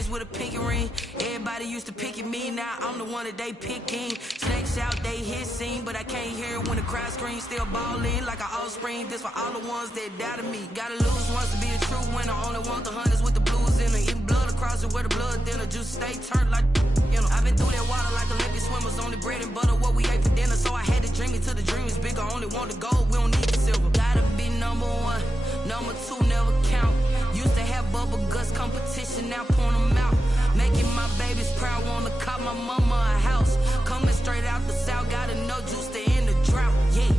jeans with a pinky ring. Everybody used to pick at me, now I'm the one that they picking. Snakes out, they hit scene, but I can't hear it when the crowd screams. Still ballin' like an offspring. This for all the ones that doubted me. Gotta lose once to be a true winner. Only want the hunters with the blues in it. Eating blood across it where the blood thinner. Juice stay turned like, you know. I've been through that water like Olympic swimmers. Only bread and butter what we ate for dinner. So I had to dream it till the dream is bigger. Only want the gold, we don't need the silver. Gotta be number one, number two never count. Used to have bubble guts competition, now point them out. Making my babies proud, wanna cop my mama a house. Coming straight out the south, gotta know juice to end the drought. Yeah,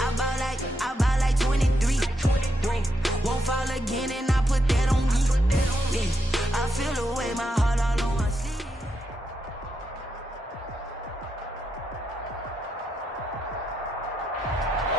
I bought like 23. Won't fall again, and I put that on me. Yeah, I feel the way my heart all on my sleeve.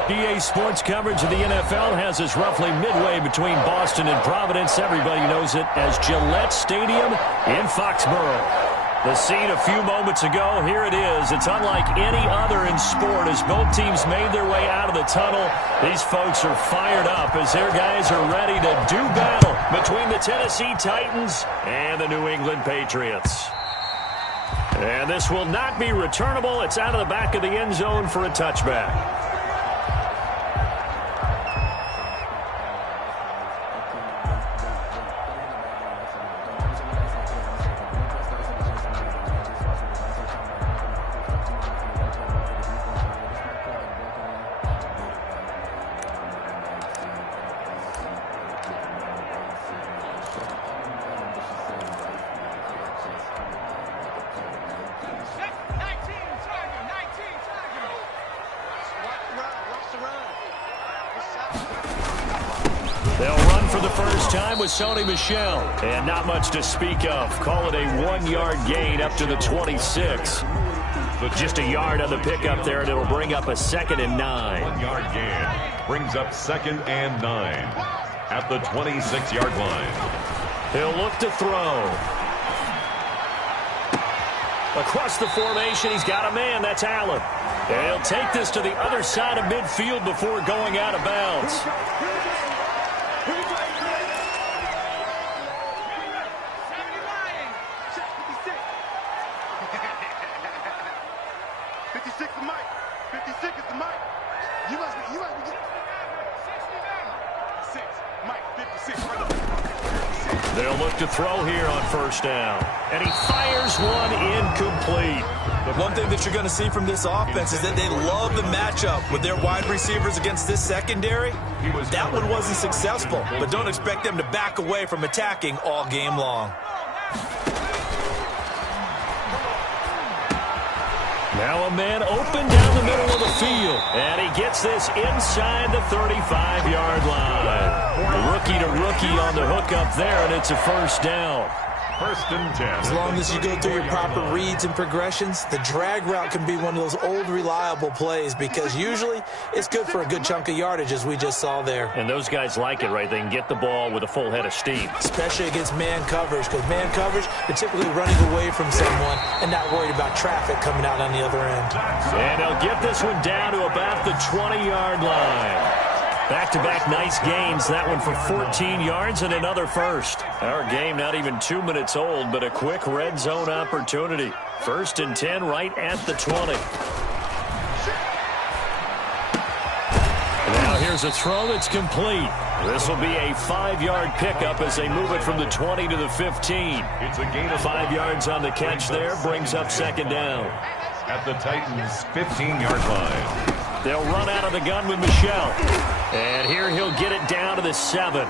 EA Sports coverage of the NFL has us roughly midway between Boston and Providence. Everybody knows it as Gillette Stadium in Foxborough. The scene a few moments ago, here it is. It's unlike any other in sport as both teams made their way out of the tunnel. These folks are fired up as their guys are ready to do battle between the Tennessee Titans and the New England Patriots. And this will not be returnable. It's out of the back of the end zone for a touchback. They'll run for the first time with Sony Michel. And not much to speak of. Call it a 1-yard gain up to the 26. But just a yard on the pickup there, and it'll bring up a 2nd and 9. 1-yard gain brings up 2nd and 9 at the 26-yard line. He'll look to throw. Across the formation, he's got a man. That's Allen. And he'll take this to the other side of midfield before going out of bounds. They'll look to throw here on first down. And he fires one incomplete. But one thing that you're going to see from this offense is that they love the matchup with their wide receivers against this secondary. That one wasn't successful, but don't expect them to back away from attacking all game long. Now a man open down the middle of the field. And he gets this inside the 35-yard line. Rookie to rookie on the hook up there, and it's a first down. 1st and 10. As long as you go through your proper reads and progressions, the drag route can be one of those old reliable plays because usually it's good for a good chunk of yardage as we just saw there. And those guys like it, right? They can get the ball with a full head of steam. Especially against man coverage because man coverage, they're typically running away from someone and not worried about traffic coming out on the other end. And they'll get this one down to about the 20-yard line. Back-to-back nice gains. That one for 14 yards and another first. Our game not even 2 minutes old, but a quick red zone opportunity. 1st and 10 right at the 20. Now here's a throw that's complete. This will be a 5-yard pickup as they move it from the 20 to the 15. It's a gain of 5 yards on the catch there, brings up 2nd down. At the Titans' 15-yard line. They'll run out of the gun with Michel. And here he'll get it down to the 7.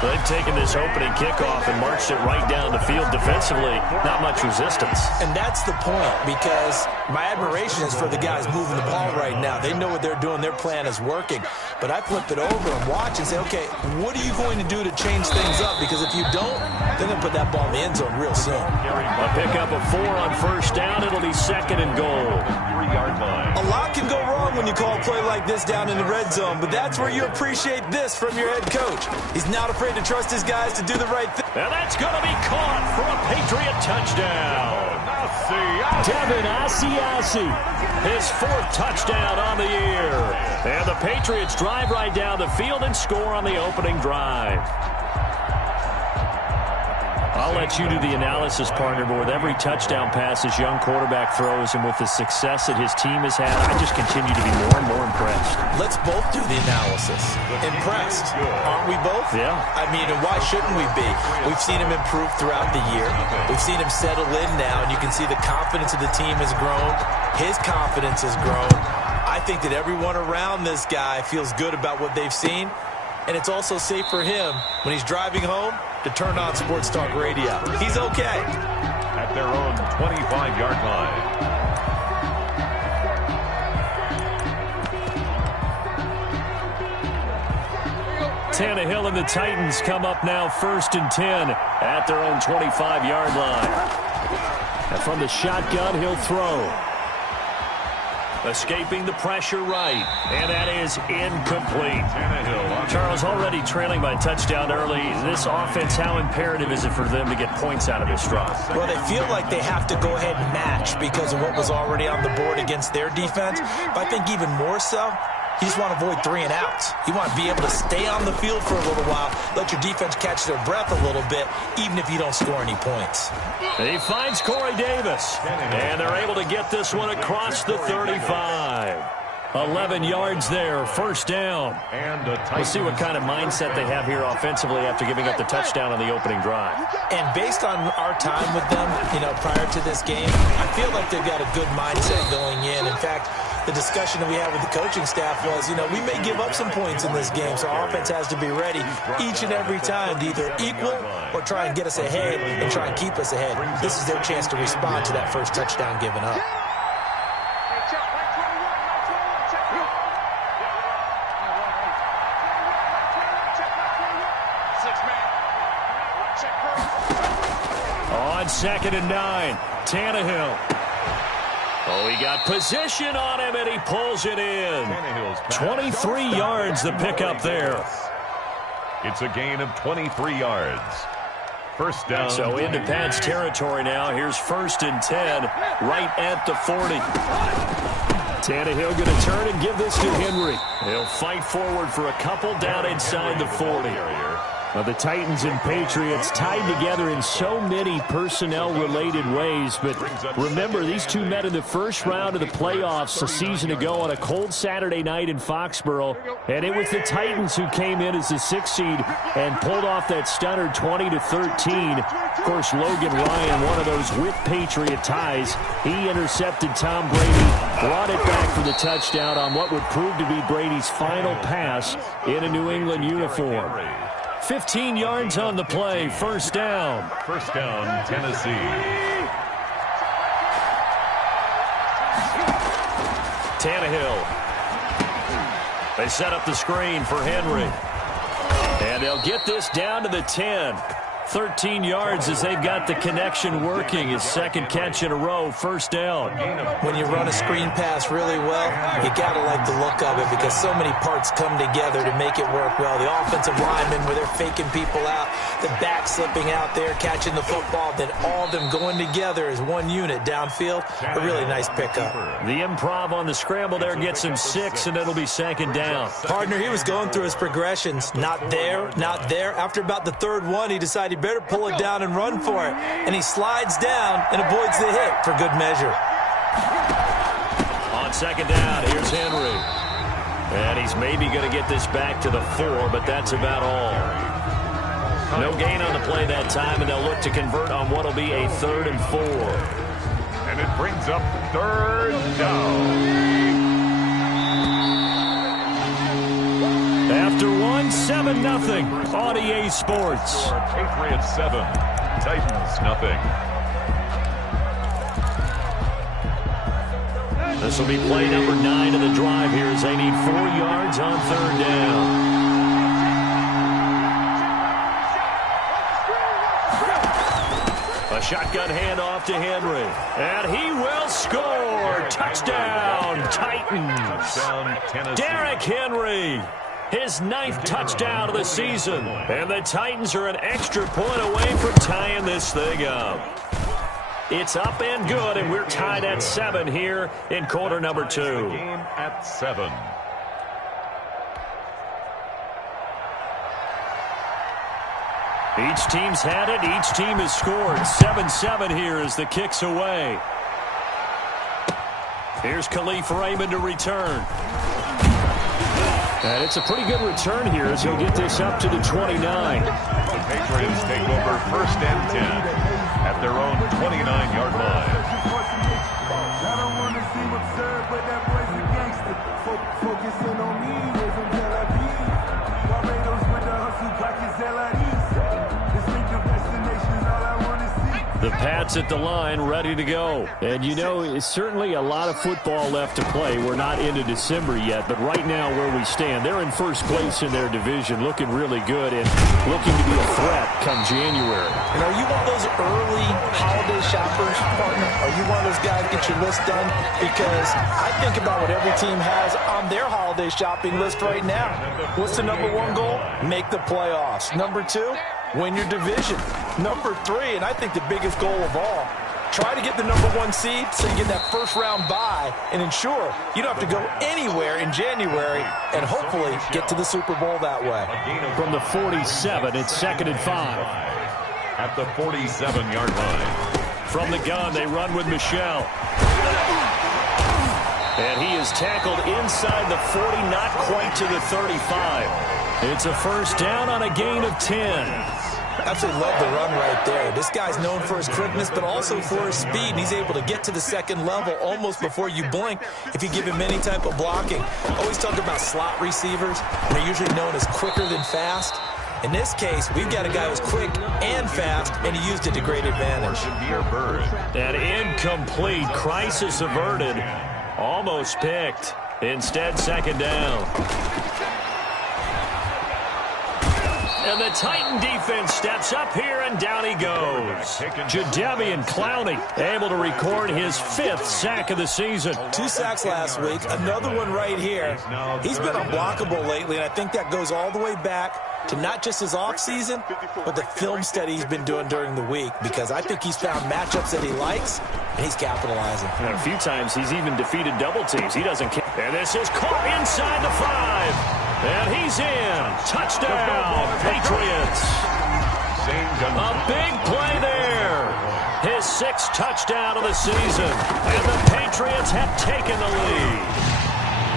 They've taken this opening kickoff and marched it right down the field defensively. Not much resistance. And that's the point because my admiration is for the guys moving the ball right now. They know what they're doing. Their plan is working. But I flip it over and watch and say, okay, what are you going to do to change things up? Because if you don't, they're going to put that ball in the end zone real soon. A pickup of 4 on first down. It'll be 2nd and goal. 3-yard line. A lot can go wrong when you call a play like this down in the red zone, but that's where you appreciate this from your head coach. He's not afraid to trust his guys to do the right thing. And that's going to be caught for a Patriot touchdown. Devin Asiasi, his 4th touchdown on the year. And the Patriots drive right down the field and score on the opening drive. I'll let you do the analysis, partner, but with every touchdown pass this young quarterback throws and with the success that his team has had, I just continue to be more and more impressed. Let's both do the analysis. Impressed. Aren't we both? Yeah. I mean, and why shouldn't we be? We've seen him improve throughout the year. We've seen him settle in now, and you can see the confidence of the team has grown. His confidence has grown. I think that everyone around this guy feels good about what they've seen, and it's also safe for him when he's driving home to turn on Sports Talk Radio. He's okay. At their own 25-yard line. Tannehill and the Titans come up now 1st and 10 at their own 25-yard line. And from the shotgun, he'll throw. Escaping the pressure right, and that is incomplete. Charles, already trailing by touchdown early. This offense, how imperative is it for them to get points out of this drive? Well, they feel like they have to go ahead and match because of what was already on the board against their defense. But I think even more so, you just want to avoid 3 and outs. You want to be able to stay on the field for a little while, let your defense catch their breath a little bit, even if you don't score any points. He finds Corey Davis, and they're able to get this one across the 35. 11 yards there, 1st down. We'll see what kind of mindset they have here offensively after giving up the touchdown on the opening drive. And based on our time with them, prior to this game, I feel like they've got a good mindset going in. In fact, the discussion that we had with the coaching staff was, we may give up some points in this game, so our offense has to be ready each and every time to either equal or try and get us ahead and try and keep us ahead. This is their chance to respond to that first touchdown given up. On 2nd and 9, Tannehill. Oh, he got position on him, and he pulls it in. 23 yards the pickup there. It's a gain of 23 yards. 1st down. So into Pat's territory now. Here's 1st and 10, right at the 40. Tannehill going to turn and give this to Henry. He'll fight forward for a couple down inside the 40. Now, the Titans and Patriots tied together in so many personnel-related ways, but remember, these two met in the first round of the playoffs a season ago on a cold Saturday night in Foxborough, and it was the Titans who came in as the 6th seed and pulled off that stunner 20-13. Of course, Logan Ryan, one of those with Patriot ties, he intercepted Tom Brady, brought it back for the touchdown on what would prove to be Brady's final pass in a New England uniform. 15 yards on the play, 1st down. 1st down, Tennessee. Tannehill. They set up the screen for Henry. And they'll get this down to the 10. 13 yards as they've got the connection working. His 2nd catch in a row, 1st down. When you run a screen pass really well, you got to like the look of it because so many parts come together to make it work well. The offensive linemen where they're faking people out, the back slipping out there, catching the football, then all of them going together as one unit downfield. A really nice pickup. The improv on the scramble there gets him 6, and it'll be 2nd down. Partner, he was going through his progressions. Not there, not there. After about the 3rd one, he decided he better pull it down and run for it. And he slides down and avoids the hit for good measure. On 2nd down, here's Henry. And he's maybe going to get this back to the 4, but that's about all. No gain on the play that time, and they'll look to convert on what will be a 3rd and 4. And it brings up 3rd down. After 7-0 on EA Sports. Patriots 7, Titans nothing. This will be play number 9 of the drive here as they need 4 yards on 3rd down. A shotgun handoff to Henry. And he will score. Touchdown, Titans. Touchdown, Tennessee. Derrick Henry. His 9th touchdown of the season. And the Titans are an extra point away from tying this thing up. It's up and good, and we're tied at 7 here in quarter number 2. Game at 7. Each team's had it. Each team has scored. 7-7 here as the kick's away. Here's Khalif Raymond to return. And it's a pretty good return here as he'll get this up to the 29. The Patriots take over 1st and 10 at their own 29-yard line. I don't want to seem absurd, but that boy's a gangster. Focusing on me, we're from Tel Aviv. Barbados with the hustle, pockets LIDs. Distinctive destinations, all I want to see. The Pats at the line, ready to go. And you know, it's certainly a lot of football left to play. We're not into December yet, but right now where we stand, they're in first place in their division, looking really good and looking to be a threat come January. And are you one of those early holiday shoppers, partner? Are you one of those guys get your list done? Because I think about what every team has on their holiday shopping list right now. What's the number one goal? Make the playoffs. Number two, win your division. Number three, and I think the biggest goal of all, try to get the number one seed so you get that first round bye and ensure you don't have to go anywhere in January and hopefully get to the Super Bowl that way. From the 47, it's 2nd and 5. At the 47-yard line. From the gun, they run with Michel. And he is tackled inside the 40, not quite to the 35. It's a first down on a gain of 10. Absolutely love the run right there. This guy's known for his quickness, but also for his speed. And he's able to get to the second level almost before you blink if you give him any type of blocking. Always talk about slot receivers. They're usually known as quicker than fast. In this case, we've got a guy who's quick and fast, and he used it to great advantage. An incomplete. Crisis averted. Almost picked. Instead, 2nd down. And the Titan defense steps up here, and down he goes. Jadeveon Clowney able to record his 5th sack of the season. 2 sacks last week, another one right here. He's been unblockable lately, and I think that goes all the way back to not just his offseason, but the film study he's been doing during the week, because I think he's found matchups that he likes, and he's capitalizing. And a few times he's even defeated double teams. He doesn't care. And this is caught inside the 5. And he's in. Touchdown, Patriots. A big play there. His 6th touchdown of the season. And the Patriots have taken the lead.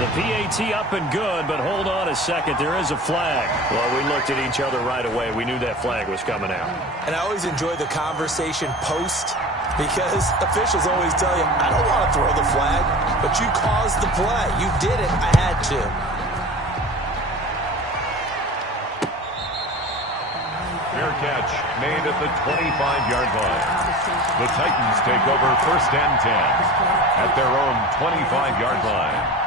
The PAT up and good, but hold on a second. There is a flag. Well, we looked at each other right away. We knew that flag was coming out. And I always enjoy the conversation post, because officials always tell you, I don't want to throw the flag, but you caused the play. You did it. I had to. Fair catch made at the 25-yard line. The Titans take over 1st and 10 at their own 25-yard line.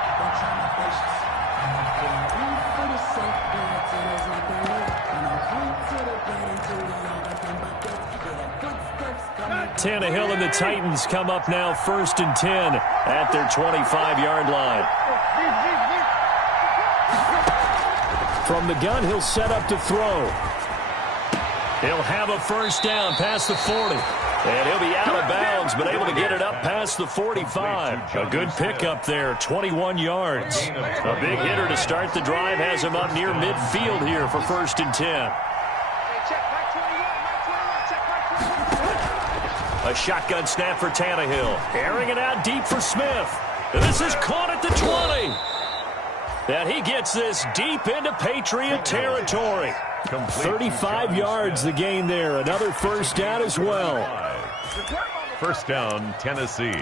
Tannehill and the Titans come up now 1st and 10 at their 25-yard line. From the gun, he'll set up to throw. He'll have a first down past the 40. And he'll be out of bounds, but able to get it up past the 45. A good pickup there, 21 yards. A big hitter to start the drive has him up near midfield here for 1st and 10. A shotgun snap for Tannehill. Airing it out deep for Smith. This is caught at the 20. And he gets this deep into Patriot territory. 35 yards the gain there. Another first down as well. First down, Tennessee.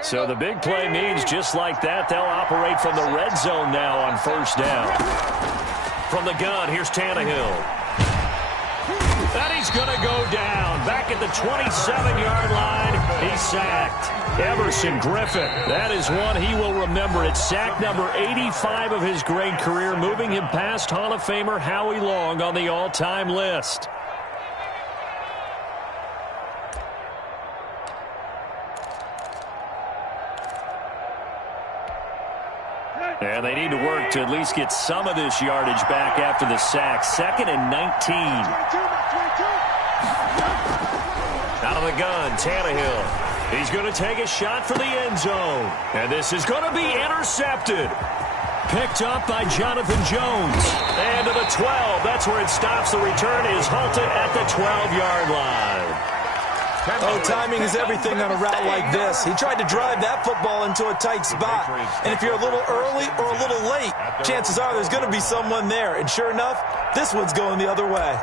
So the big play means just like that, they'll operate from the red zone now on first down. From the gun, here's Tannehill. And he's going to go down. Back at the 27-yard line, he's sacked. Everson Griffin, that is one he will remember. It's sack number 85 of his great career, moving him past Hall of Famer Howie Long on the all-time list. And they need to work to at least get some of this yardage back after the sack. 2nd and 19. Out of the gun, Tannehill. He's going to take a shot for the end zone. And this is going to be intercepted. Picked up by Jonathan Jones. And to the 12. That's where it stops. The return is halted at the 12-yard line. Oh, timing is everything on a route like this. He tried to drive that football into a tight spot. And if you're a little early or a little late, chances are there's going to be someone there. And sure enough, this one's going the other way.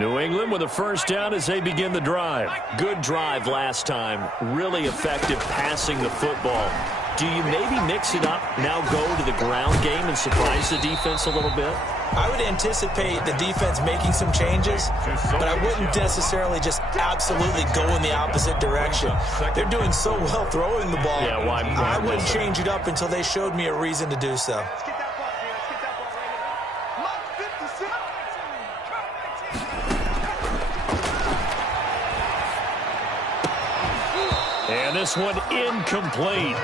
New England with a first down as they begin the drive. Good drive last time. Really effective passing the football. Do you maybe mix it up, now go to the ground game and surprise the defense a little bit? I would anticipate the defense making some changes, but I wouldn't necessarily just absolutely go in the opposite direction. They're doing so well throwing the ball. Yeah, why I wouldn't change it up until they showed me a reason to do so. And this one incomplete.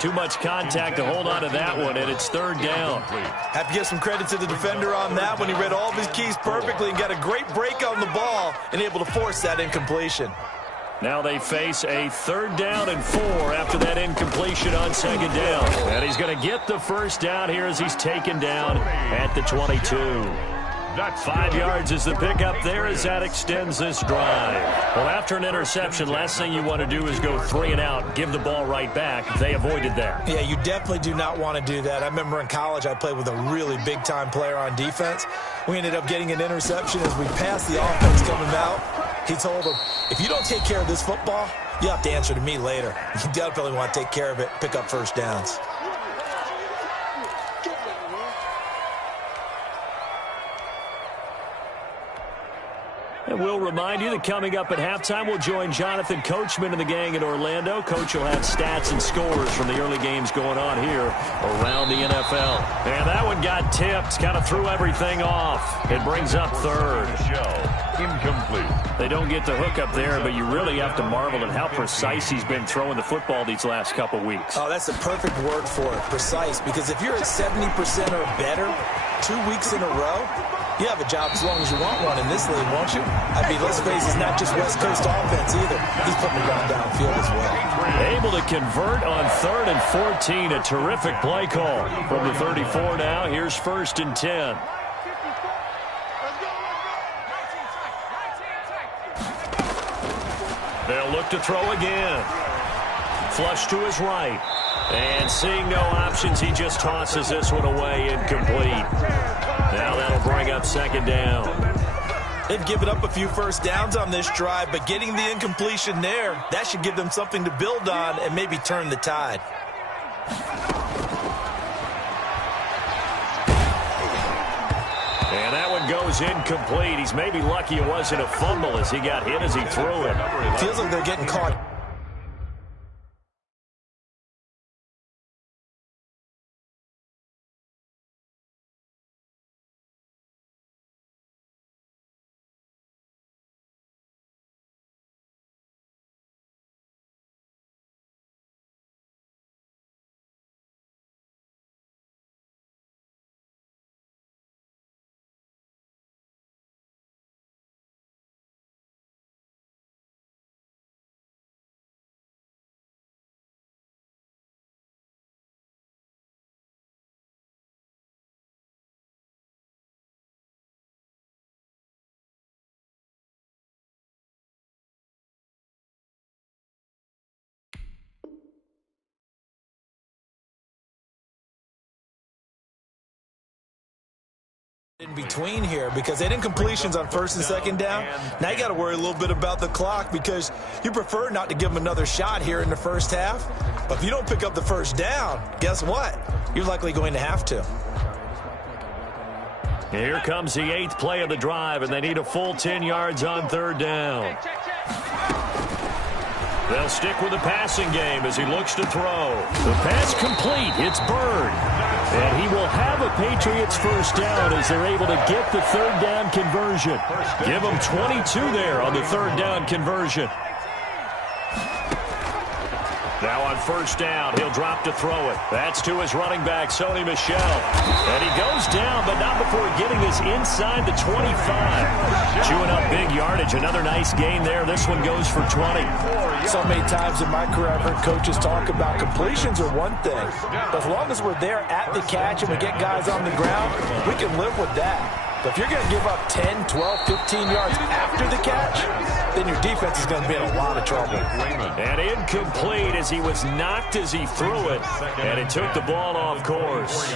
Too much contact to hold on to that one, and it's third down. Have to give some credit to the defender on that one. He read all of his keys perfectly and got a great break on the ball and able to force that incompletion. Now they face a 3rd down and 4 after that incompletion on 2nd down. And he's going to get the first down here as he's taken down at the 22. That's 5 yards is the pickup there as that extends this drive. Well, after an interception, last thing you want to do is go 3 and out, give the ball right back. They avoided that. Yeah, you definitely do not want to do that. I remember in college I played with a really big-time player on defense. We ended up getting an interception as we passed the offense coming out. He told him, if you don't take care of this football, you have to answer to me later. You definitely want to take care of it, pick up first downs. And we'll remind you that coming up at halftime, we'll join Jonathan Coachman and the gang in Orlando. Coach will have stats and scores from the early games going on here around the NFL. And that one got tipped, kind of threw everything off. It brings up 3rd. incomplete. They don't get the hook up there, but you really have to marvel at how precise he's been throwing the football these last couple weeks. Oh, that's the perfect word for it, precise, because if you're at 70% or better 2 weeks in a row, you have a job as long as you want one in this league, won't you? I mean, let's face it, it's not just West Coast offense either. He's putting the ball downfield as well. Able to convert on 3rd and 14. A terrific play call from the 34 now. Here's 1st and 10. They'll look to throw again. Flush to his right. And seeing no options, he just tosses this one away, incomplete. Now that'll bring up 2nd down. They've given up a few first downs on this drive, but getting the incompletion there, that should give them something to build on and maybe turn the tide. And that one goes incomplete. He's maybe lucky it wasn't a fumble as he got hit as he threw it. Feels like they're getting caught. In between here, because they had incompletions on 1st and 2nd down. Now you got to worry a little bit about the clock because you prefer not to give them another shot here in the first half. But if you don't pick up the first down, guess what? You're likely going to have to. Here comes the 8th play of the drive, and they need a full 10 yards on 3rd down. They'll stick with the passing game as he looks to throw. The pass complete. It's Bird. And he will have a Patriots first down as they're able to get the 3rd down conversion. Give them 22 there on the 3rd down conversion. Now on first down, he'll drop to throw it. That's to his running back, Sony Michel. And he goes down, but not before getting this inside the 25. Chewing up big yardage. Another nice gain there. This one goes for 20. So many times in my career, I've heard coaches talk about completions are one thing. But as long as we're there at the catch and we get guys on the ground, we can live with that. But if you're going to give up 10, 12, 15 yards after the catch, then your defense is going to be in a lot of trouble. And incomplete as he was knocked as he threw it, and it took the ball off course.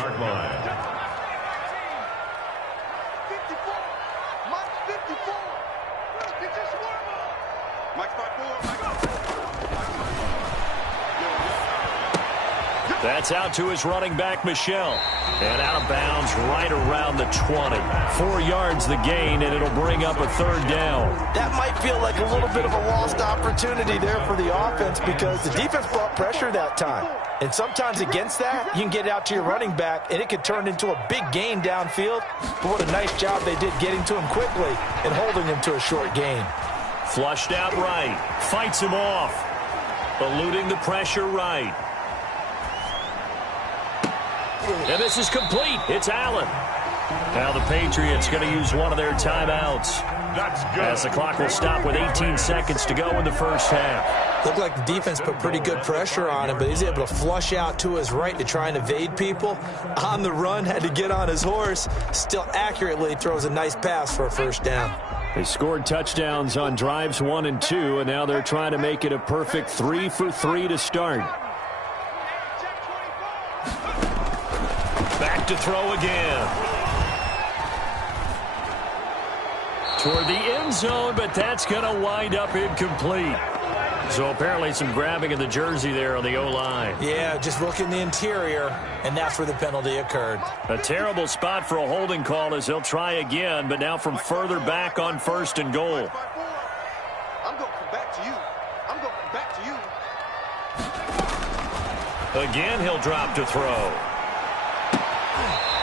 That's out to his running back, Michel. And out of bounds right around the 20. 4 yards the gain, and it'll bring up a third down. That might feel like a little bit of a lost opportunity there for the offense because the defense brought pressure that time. And sometimes against that, you can get it out to your running back, and it could turn into a big gain downfield. But what a nice job they did getting to him quickly and holding him to a short gain. Flushed out right. Fights him off. Eluding the pressure right. And this is complete. It's Allen. Now the Patriots going to use one of their timeouts. That's good. As the clock will stop with 18 seconds to go in the first half. Looked like the defense put pretty good pressure on him, but he's able to flush out to his right to try and evade people. On the run, had to get on his horse. Still accurately throws a nice pass for a first down. They scored touchdowns on drives 1 and 2, and now they're trying to make it a perfect 3 for 3 to start. Back to throw again. Toward the end zone, but that's going to wind up incomplete. So apparently some grabbing of the jersey there on the O-line. Yeah, just look in the interior, and that's where the penalty occurred. A terrible spot for a holding call as they'll try again, but now from further back on first and goal. I'm going to come back to you. I'm going to come back to you. Again, he'll drop to throw.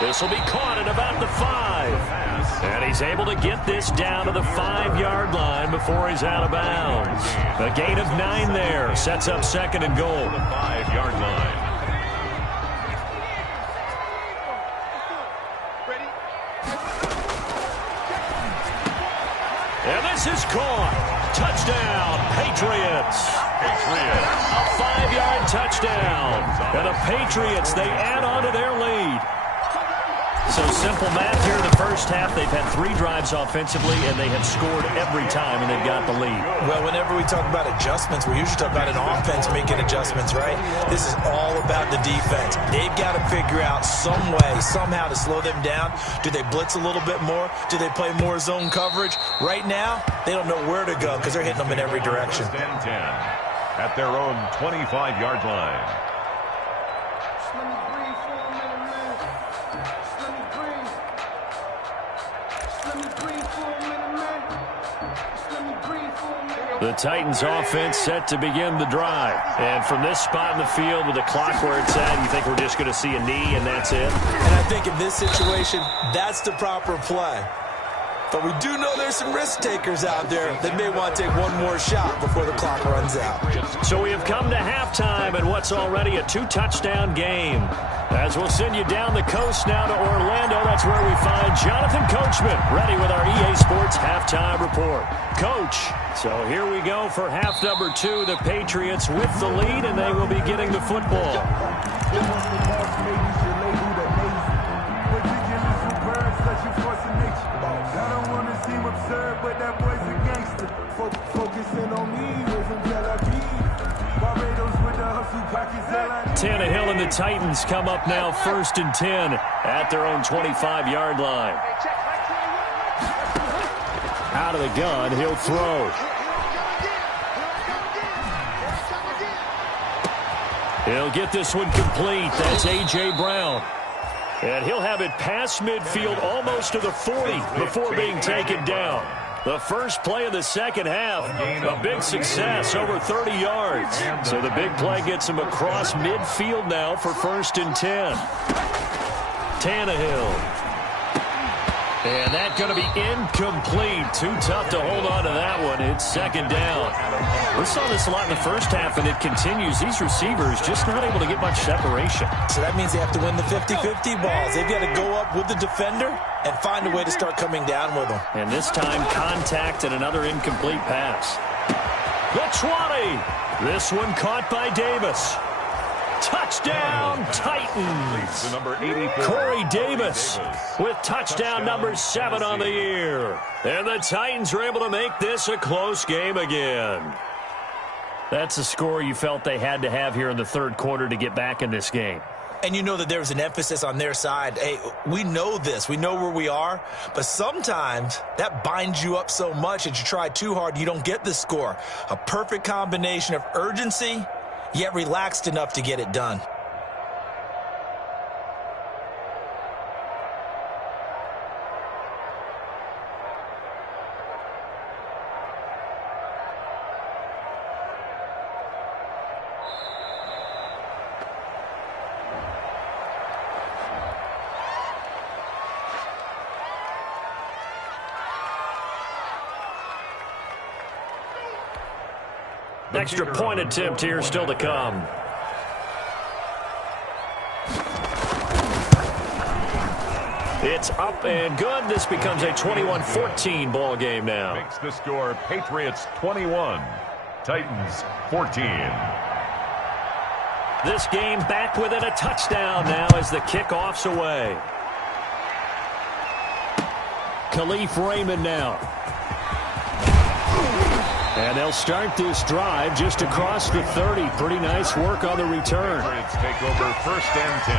This will be caught at about the 5. And he's able to get this down to the 5-yard line before he's out of bounds. A gain of 9 there. Sets up second and goal. The 5-yard line. And this is caught. Touchdown, Patriots. A 5-yard touchdown. And the Patriots, they add on to their lead. So simple math here in the first half. They've had 3 drives offensively, and they have scored every time, and they've got the lead. Well, whenever we talk about adjustments, we usually talk about an offense making adjustments, right? This is all about the defense. They've got to figure out some way, somehow to slow them down. Do they blitz a little bit more? Do they play more zone coverage? Right now, they don't know where to go because they're hitting them in every direction. 10 at their own 25-yard line. The Titans offense set to begin the drive. And from this spot in the field with the clock where it's at, you think we're just going to see a knee and that's it? And I think in this situation, that's the proper play. But we do know there's some risk takers out there that may want to take one more shot before the clock runs out. So we have come to halftime in what's already a 2-touchdown game. As we'll send you down the coast now to Orlando, that's where we find Jonathan Coachman ready with our EA Sports halftime report. Coach, so here we go for half number 2. The Patriots with the lead, and they will be getting the football. I don't want to seem absurd, but that boy's a gangster. Focusing on me, live in Tel Aviv. Barbados with the hustle, pockets Tannehill and the Titans come up now 1st and 10 at their own 25-yard line. Out of the gun, he'll throw. He'll get this one complete. That's A.J. Brown. And he'll have it past midfield almost to the 40 before being taken down. The first play of the second half, a big success, over 30 yards. So the big play gets him across midfield now for 1st and 10. Tannehill. And that's going to be incomplete. Too tough to hold on to that one. It's second down. We saw this a lot in the first half, and it continues. These receivers just not able to get much separation. So that means they have to win the 50-50 balls. They've got to go up with the defender and find a way to start coming down with them. And this time, contact and another incomplete pass. The 20. This one caught by Davis. Touchdown, Titans. Number 84. Corey Davis with touchdown number 7 on the year. And the Titans are able to make this a close game again. That's a score you felt they had to have here in the third quarter to get back in this game. And you know that there was an emphasis on their side. Hey, we know this. We know where we are. But sometimes that binds you up so much that you try too hard, you don't get the score. A perfect combination of urgency, yet relaxed enough to get it done. Extra point attempt here still to come. It's up and good. This becomes a 21-14 ball game now. Makes the score Patriots 21, Titans 14. This game back within a touchdown now as the kickoff's away. Khalif Raymond now. And they'll start this drive just across the 30. Pretty nice work on the return. Patriots take over first and 10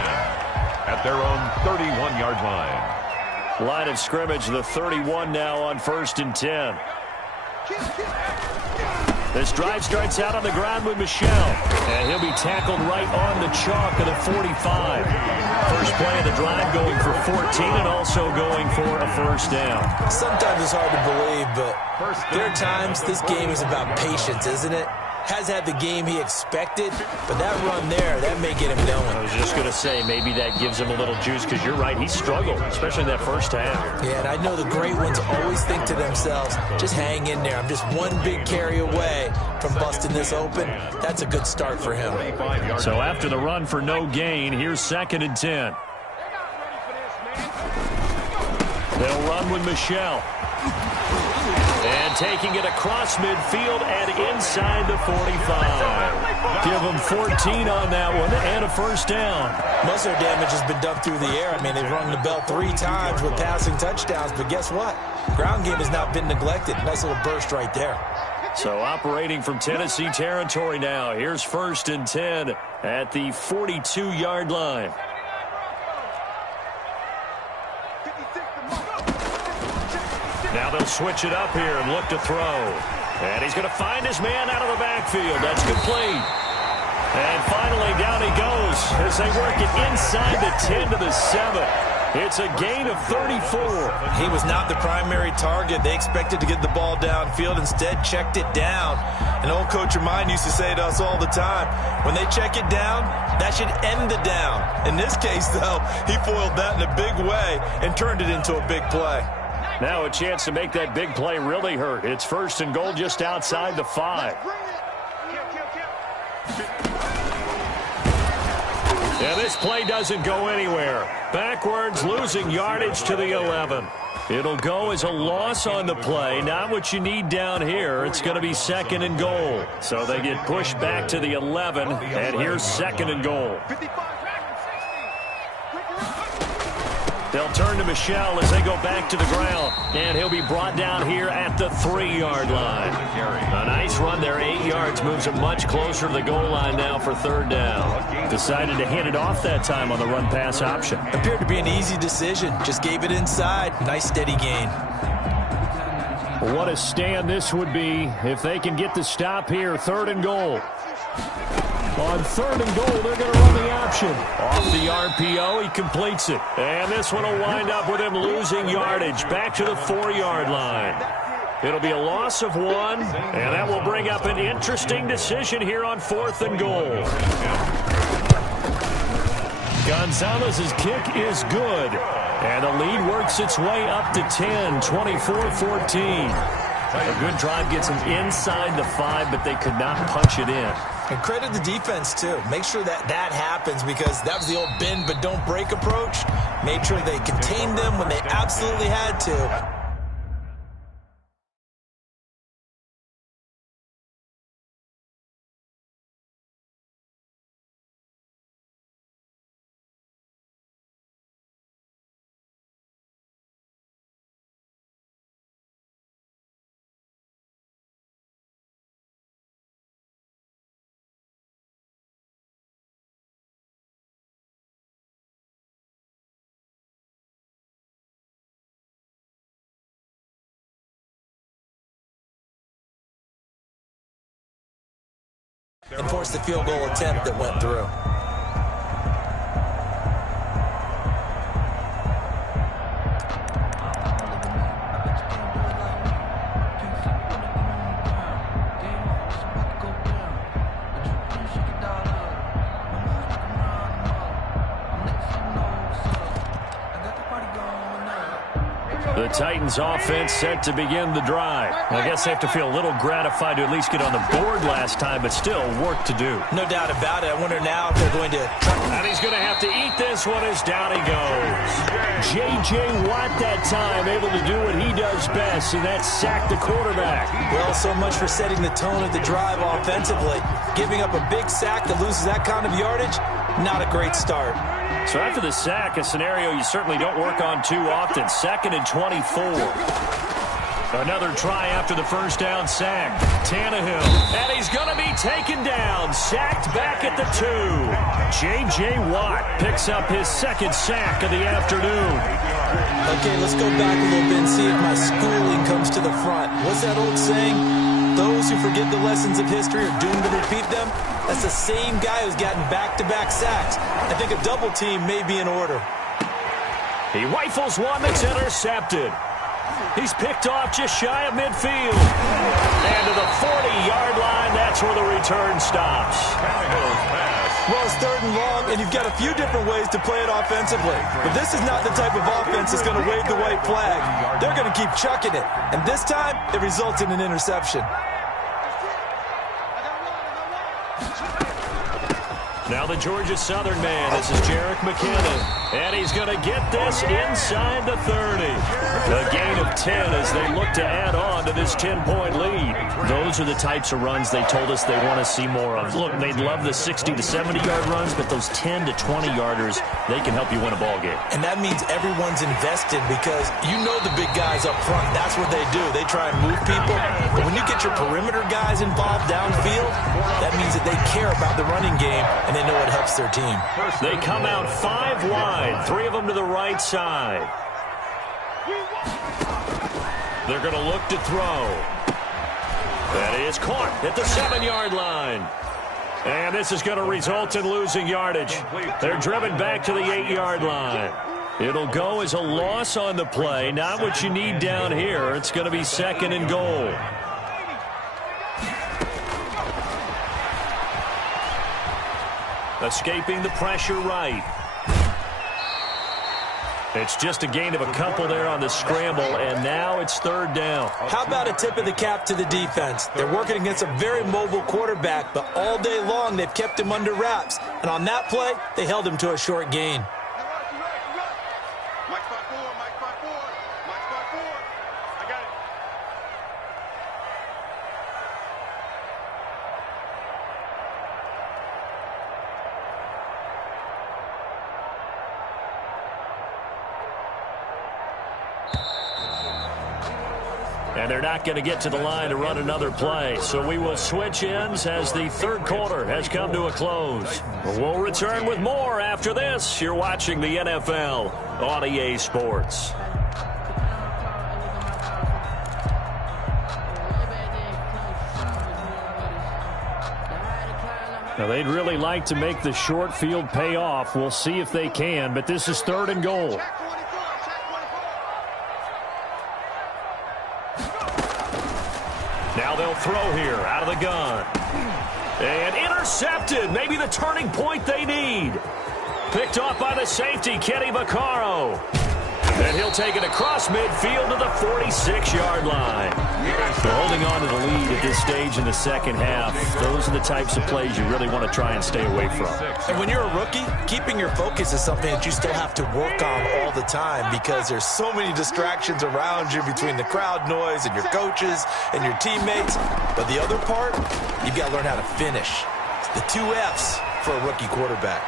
at their own 31-yard line. Line of scrimmage, the 31 now on first and 10. This drive starts out on the ground with Michel. And he'll be tackled right on the chalk of the 45. First play of the drive going for 14 and also going for a first down. Sometimes it's hard to believe, but there are times this game is about patience, isn't it? Has had the game he expected, but that run there, that may get him going. I was just going to say, maybe that gives him a little juice because you're right, he struggled, especially in that first half. Yeah, and I know the great ones always think to themselves, just hang in there. I'm just one big carry away from busting this open. That's a good start for him. So after the run for no gain, here's second and 10. They'll run with Michel. And taking it across midfield and inside the 45. Give them 14 on that one and a first down. Most of their damage has been done through the air. I mean, they've rung the bell 3 times with passing touchdowns, but guess what? Ground game has not been neglected. Nice little burst right there. So operating from Tennessee territory now. Here's first and 10 at the 42-yard line. Now they'll switch it up here and look to throw. And he's going to find his man out of the backfield. That's complete. And finally down he goes as they work it inside the 10 to the 7. It's a gain of 34. He was not the primary target. They expected to get the ball downfield. Instead, checked it down. An old coach of mine used to say to us all the time, when they check it down, that should end the down. In this case, though, he foiled that in a big way and turned it into a big play. Now a chance to make that big play really hurt. It's first and goal just outside the 5. Yeah, this play doesn't go anywhere. Backwards, losing yardage to the 11. It'll go as a loss on the play. Not what you need down here. It's going to be second and goal. So they get pushed back to the 11, and here's second and goal. They'll turn to Michel as they go back to the ground. And he'll be brought down here at the 3-yard line. A nice run there, 8 yards. Moves him much closer to the goal line now for third down. Decided to hand it off that time on the run-pass option. Appeared to be an easy decision. Just gave it inside. Nice steady gain. What a stand this would be if they can get the stop here. Third and goal. On third and goal, they're going to run the option. Off the RPO, he completes it. And this one will wind up with him losing yardage back to the 4-yard line. It'll be a loss of 1, and that will bring up an interesting decision here on fourth and goal. Gonzalez's kick is good. And the lead works its way up to 10, 24-14. A good drive gets them inside the 5, but they could not punch it in. And credit the defense, too. Make sure that happens, because that was the old bend but don't break approach. Made sure they contained them when they absolutely had to. And forced the field goal attempt that went through. The Titans offense set to begin the drive. I guess they have to feel a little gratified to at least get on the board last time, but still work to do. No doubt about it. I wonder now if they're going to try. And he's going to have to eat this one as down he goes. J.J. Watt that time able to do what he does best, and that's sack the quarterback. Well, so much for setting the tone of the drive offensively. Giving up a big sack that loses that kind of yardage, not a great start. So after the sack, a scenario you certainly don't work on too often. 2nd and 24. Another try after the first down sack. Tannehill, and he's going to be taken down. Sacked back at the 2. J.J. Watt picks up his 2nd sack of the afternoon. Okay, let's go back a little bit and see if my schooling comes to the front. What's that old saying? Those who forget the lessons of history are doomed to repeat them. That's the same guy who's gotten back-to-back sacks. I think a double team may be in order. He rifles one that's intercepted. He's picked off just shy of midfield. And to the 40-yard line, that's where the return stops. Well, it's 3rd and long, and you've got a few different ways to play it offensively. But this is not the type of offense that's going to wave the white flag. They're going to keep chucking it. And this time, it results in an interception. Now the Georgia Southern man. This is Jerick McKinnon. And he's going to get this inside the 30. A gain of 10 as they look to add on to this 10-point lead. Those are the types of runs they told us they want to see more of. Look, they'd love the 60 to 70-yard runs, but those 10 to 20-yarders, they can help you win a ball game. And that means everyone's invested, because you know the big guys up front, that's what they do. They try and move people. But when you get your perimeter guys involved downfield, that means that they care about the running game, and they know it helps their team. They come out 5 wide, 3 of them to the right side. They're going to look to throw. That is caught at the 7-yard line. And this is going to result in losing yardage. They're driven back to the 8-yard line. It'll go as a loss on the play. Not what you need down here. It's going to be 2nd and goal. Escaping the pressure right. It's just a gain of a couple there on the scramble, and now it's 3rd down. How about a tip of the cap to the defense? They're working against a very mobile quarterback, but all day long they've kept him under wraps. And on that play, they held him to a short gain. And they're not going to get to the line to run another play. So we will switch ends as the 3rd quarter has come to a close. We'll return with more after this. You're watching the NFL on EA Sports. Now, they'd really like to make the short field pay off. We'll see if they can, but this is 3rd and goal. Now they'll throw here out of the gun. And intercepted. Maybe the turning point they need. Picked off by the safety, Kenny Vaccaro. And he'll take it across midfield to the 46-yard line. So holding on to the lead at this stage in the second half, those are the types of plays you really want to try and stay away from. And when you're a rookie, keeping your focus is something that you still have to work on all the time because there's so many distractions around you between the crowd noise and your coaches and your teammates. But the other part, you've got to learn how to finish. It's the 2 F's for a rookie quarterback.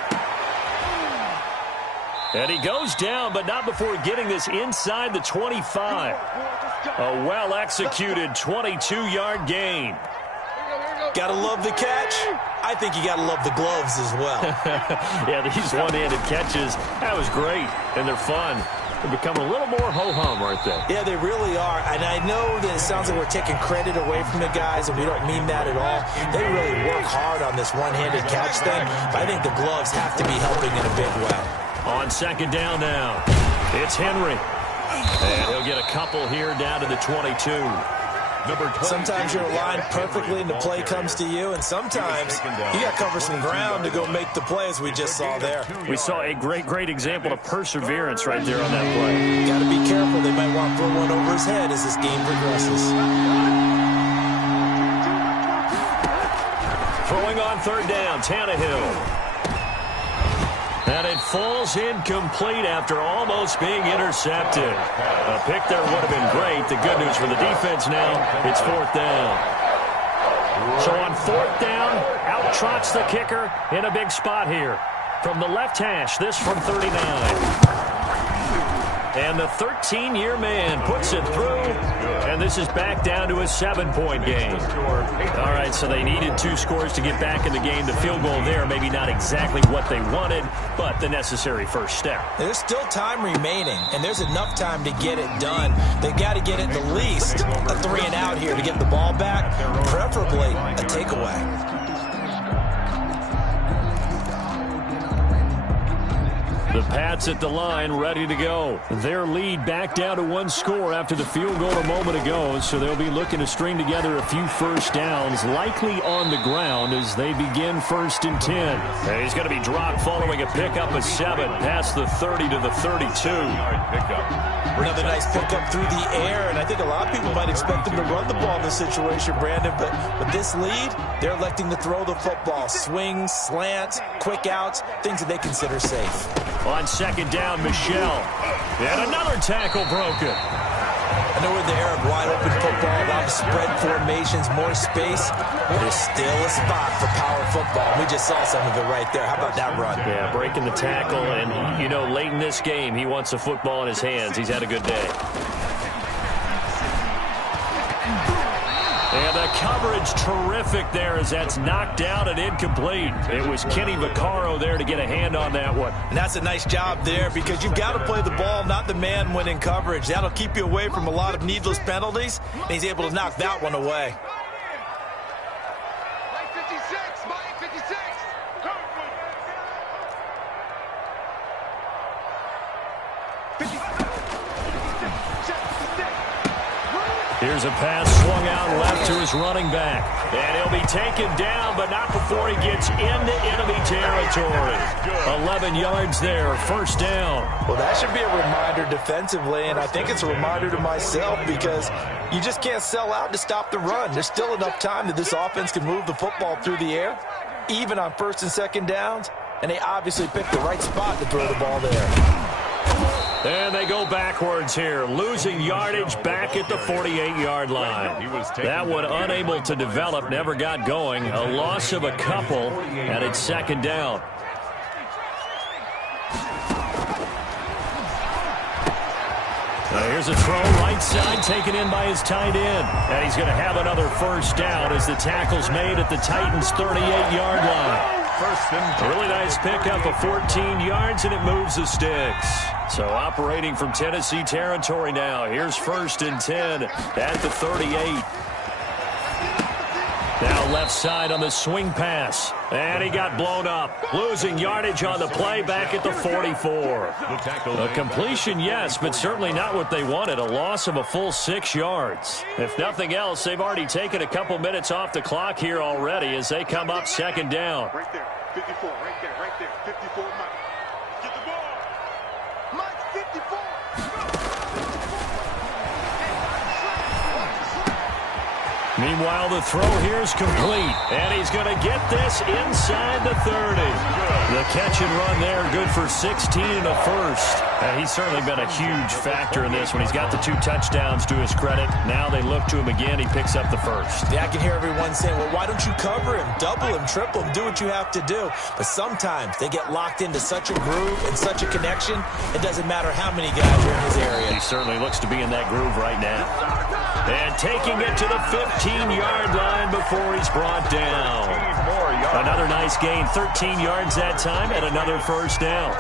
And he goes down, but not before getting this inside the 25. A well-executed 22-yard gain. Gotta love the catch. I think you gotta love the gloves as well. Yeah, these one-handed catches, that was great, and they're fun. They become a little more ho-hum, aren't they? Yeah, they really are. And I know that it sounds like we're taking credit away from the guys, and we don't mean that at all. They really work hard on this one-handed catch thing, but I think the gloves have to be helping in a big way. On second down now, it's Henry. And he'll get a couple here down to the 22. Sometimes you're aligned perfectly and the play comes to you, and sometimes you got to cover some ground to go make the play, as we just saw there. We saw a great example of perseverance right there on that play. Got to be careful. They might want to throw one over his head as this game progresses. Throwing on third down, Tannehill. And it falls incomplete after almost being intercepted. A pick there would have been great. The good news for the defense now, it's fourth down. So on fourth down, out trots the kicker in a big spot here. From the left hash, this from 39. And the 13-year man puts it through, and this is back down to a 7-point game. All right, so they needed 2 scores to get back in the game. The field goal there, maybe not exactly what they wanted, but the necessary first step. There's still time remaining, and there's enough time to get it done. They've got to get at the least a 3-and-out here to get the ball back, preferably a takeaway. The Pats at the line, ready to go. Their lead back down to 1 score after the field goal a moment ago, so they'll be looking to string together a few first downs, likely on the ground as they begin 1st and 10. And he's going to be dropped following a pickup of 7 past the 30 to the 32. Another nice pickup through the air, and I think a lot of people might expect them to run the ball in this situation, Brandon, but with this lead, they're electing to throw the football. Swings, slants, quick outs, things that they consider safe. On second down, Michelle. And another tackle broken. I know we're in the era of wide-open football, a lot of spread formations, more space. There's still a spot for power football. We just saw some of it right there. How about that run? Yeah, breaking the tackle, and, you know, late in this game, he wants the football in his hands. He's had a good day. And the coverage terrific there as that's knocked down and incomplete. It was Kenny Vaccaro there to get a hand on that one. And that's a nice job there because you've got to play the ball, not the man when in coverage. That'll keep you away from a lot of needless penalties, and he's able to knock that one away. Here's a pass swung out left to his running back. And he'll be taken down, but not before he gets into enemy territory. 11 yards there, first down. Well, that should be a reminder defensively, and I think it's a reminder to myself because you just can't sell out to stop the run. There's still enough time that this offense can move the football through the air, even on 1st and 2nd downs, and they obviously picked the right spot to throw the ball there. And they go backwards here, losing yardage back at the 48-yard line. That one unable to develop, never got going. A loss of a couple, and it's second down. Now here's a throw right side, taken in by his tight end. And he's going to have another first down as the tackle's made at the Titans' 38-yard line. A really nice pickup of 14 yards, and it moves the sticks. So operating from Tennessee territory now. Here's 1st and 10 at the 38. Now left side on the swing pass. And he got blown up. Losing yardage on the play back at the 44. A completion, yes, but certainly not what they wanted. A loss of a full 6 yards. If nothing else, they've already taken a couple minutes off the clock here already as they come up second down. Right there, 54, right there, 54, Mike. Get the ball. Mike, 54. Meanwhile, the throw here is complete, and he's going to get this inside the 30. The catch and run there, good for 16 and a first. And he's certainly been a huge factor in this when he's got the 2 touchdowns to his credit. Now they look to him again. He picks up the first. Yeah, I can hear everyone saying, well, why don't you cover him, double him, triple him, do what you have to do. But sometimes they get locked into such a groove and such a connection, it doesn't matter how many guys are in his area. He certainly looks to be in that groove right now. And taking it to the 15-yard line before he's brought down. Another nice gain, 13 yards that time, and another first down.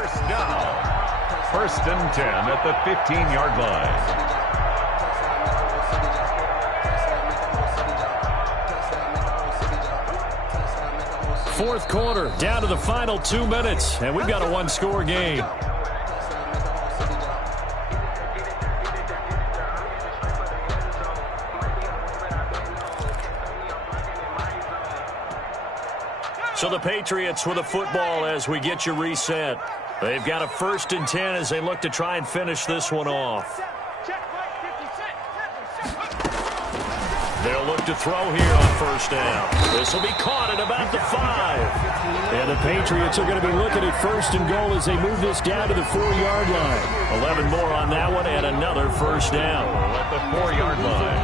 First and 10 at the 15-yard line. Fourth quarter, down to the final 2 minutes, and we've got a one-score game. So the Patriots with a football as we get you reset. They've got a first and 10 as they look to try and finish this one off. They'll look to throw here on first down. This will be caught at about the 5. And the Patriots are going to be looking at first and goal as they move this down to the 4-yard line. 11 more on that one and another first down. At the 4-yard line.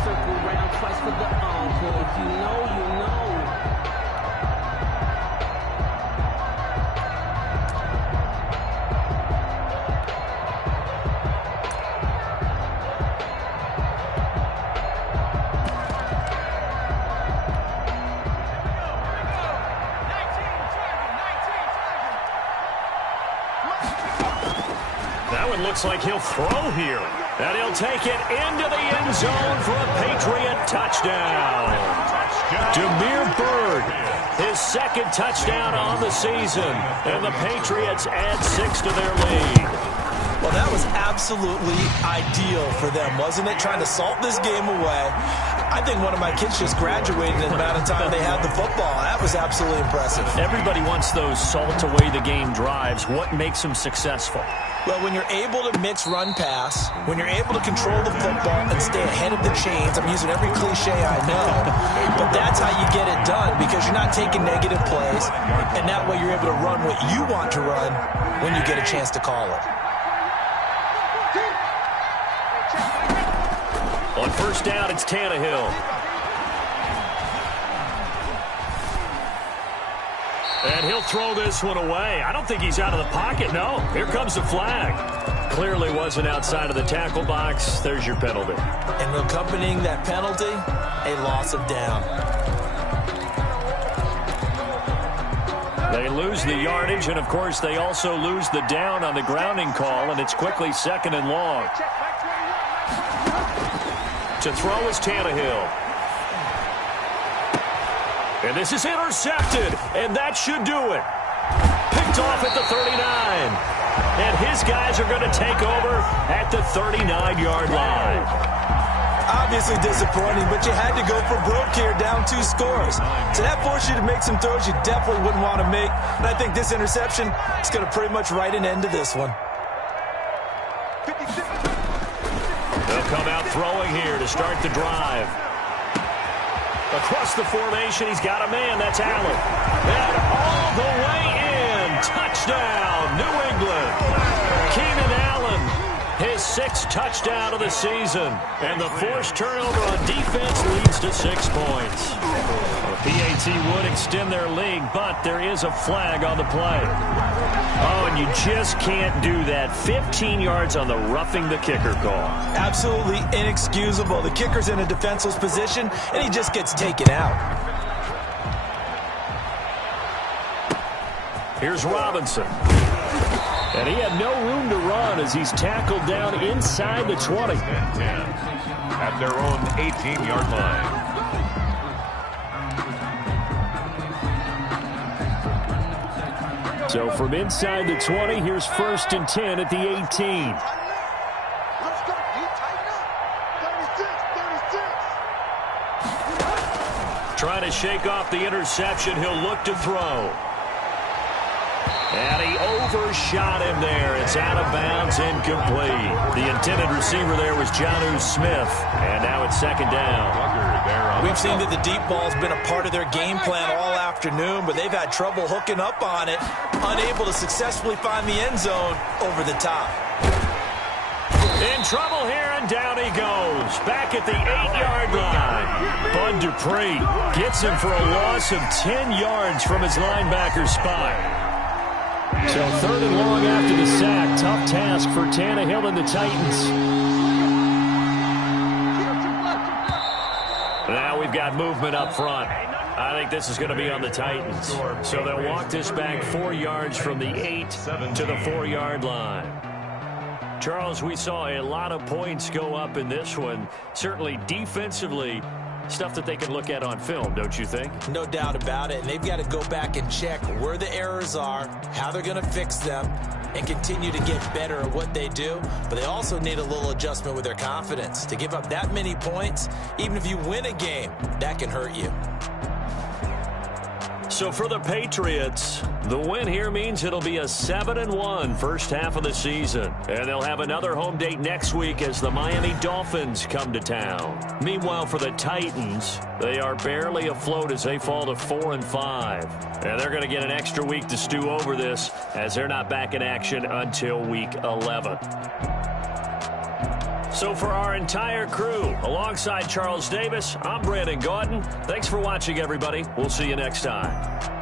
Circle around twice for the encore. If you know, you know. Looks like he'll throw here. And he'll take it into the end zone for a Patriot touchdown. Demir Bird, his second touchdown on the season. And the Patriots add 6 to their lead. Well, that was absolutely ideal for them, wasn't it? Trying to salt this game away. I think one of my kids just graduated in the amount of time they had the football. That was absolutely impressive. Everybody wants those salt away the game drives. What makes them successful? Well, when you're able to mix run-pass, when you're able to control the football and stay ahead of the chains, I'm using every cliche I know, but that's how you get it done because you're not taking negative plays, and that way you're able to run what you want to run when you get a chance to call it. On first down, it's Tannehill. And he'll throw this one away. I don't think he's out of the pocket, no. Here comes the flag. Clearly wasn't outside of the tackle box. There's your penalty. And accompanying that penalty, a loss of down. They lose the yardage, and, of course, they also lose the down on the grounding call, and it's quickly second and long. To throw is Tannehill. And this is intercepted, and that should do it. Picked off at the 39. And his guys are going to take over at the 39-yard line. Obviously disappointing, but you had to go for broke here, down 2 scores. So that forced you to make some throws you definitely wouldn't want to make. And I think this interception is going to pretty much write an end to this one. They'll come out throwing here to start the drive. Across the formation, he's got a man. That's Allen. And all the way in. Touchdown, New England. Keenan Allen, his 6th touchdown of the season. And the forced turnover on defense leads to 6 points. The PAT would extend their lead, but there is a flag on the play. Oh, and you just can't do that. 15 yards on the roughing the kicker call. Absolutely inexcusable. The kicker's in a defenseless position, and he just gets taken out. Here's Robinson. And he had no room to run as he's tackled down inside the 20. At their own 18-yard line. So from inside the 20, here's first and 10 at the 18. Let's go. You tighten up. 36. Trying to shake off the interception. He'll look to throw. And he overshot him there. It's out of bounds, incomplete. The intended receiver there was Jonnu Smith. And now it's second down. We've seen that the deep ball's been a part of their game plan all afternoon, but they've had trouble hooking up on it, unable to successfully find the end zone over the top. In trouble here, and down he goes. Back at the 8-yard line. Bud Dupree gets him for a loss of 10 yards from his linebacker spot. So third and long after the sack. Tough task for Tannehill and the Titans. Now we've got movement up front. I think this is going to be on the Titans. So they'll walk this back 4 yards from the 8 to the 4-yard line. Charles, we saw a lot of points go up in this one. Certainly defensively, stuff that they can look at on film, don't you think? No doubt about it. And they've got to go back and check where the errors are, how they're going to fix them, and continue to get better at what they do. But they also need a little adjustment with their confidence. To give up that many points, even if you win a game, that can hurt you. So for the Patriots, the win here means it'll be a 7-1 first half of the season. And they'll have another home date next week as the Miami Dolphins come to town. Meanwhile, for the Titans, they are barely afloat as they fall to 4-5. And they're going to get an extra week to stew over this as they're not back in action until week 11. So for our entire crew, alongside Charles Davis, I'm Brandon Gaudin. Thanks for watching, everybody. We'll see you next time.